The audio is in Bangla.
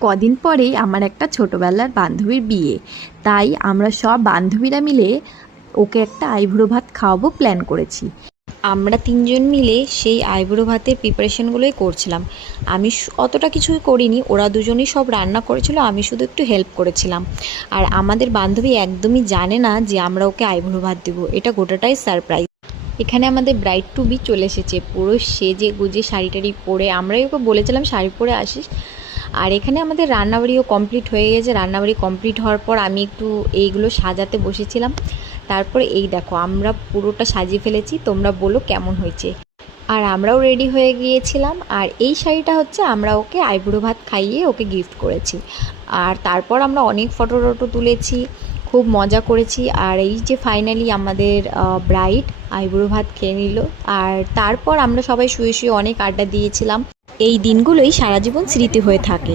কদিন পরেই আমার একটা ছোটোবেলার বান্ধবীর বিয়ে, তাই আমরা সব বান্ধবীরা মিলে ওকে একটা আইবুড়ো ভাত খাওয়াবো প্ল্যান করেছি। আমরা তিনজন মিলে সেই আইবুড়ো ভাতের প্রিপারেশনগুলোই করছিলাম। আমি অতটা কিছুই করিনি, ওরা দুজনই সব রান্না করেছিল, আমি শুধু একটু হেল্প করেছিলাম। আর আমাদের বান্ধবী একদমই জানে না যে আমরা ওকে আইবুড়ো ভাত দেবো, এটা গোটাটাই সারপ্রাইজ। এখানে আমাদের ব্রাইড টু বি চলে এসেছে, পুরো সেজে গুজে শাড়ি টাড়ি পরে। আমরাই ওকে বলেছিলাম শাড়ি পরে আসিস। আর এখানে আমাদের রান্নাবাড়িও কমপ্লিট হয়ে গেছে। রান্নাবাড়ি কমপ্লিট হওয়ার পর আমি একটু এইগুলো সাজাতে বসেছিলাম। তারপরে এই দেখো আমরা পুরোটা সাজিয়ে ফেলেছি, তোমরা বলো কেমন হয়েছে। আর আমরাও রেডি হয়ে গিয়েছিলাম। আর এই শাড়িটা হচ্ছে আমরা ওকে আইবুড়ো ভাত খাইয়ে ওকে গিফট করেছি। আর তারপর আমরা অনেক ফটো টটো তুলেছি, খুব মজা করেছি। আর এই যে ফাইনালি আমাদের ব্রাইড আইবুড়ো ভাত খেয়ে নিল। আর তারপর আমরা সবাই শুয়ে শুয়ে অনেক আড্ডা দিয়েছিলাম। এই দিনগুলোই সারা জীবন স্মৃতি হয়ে থাকে।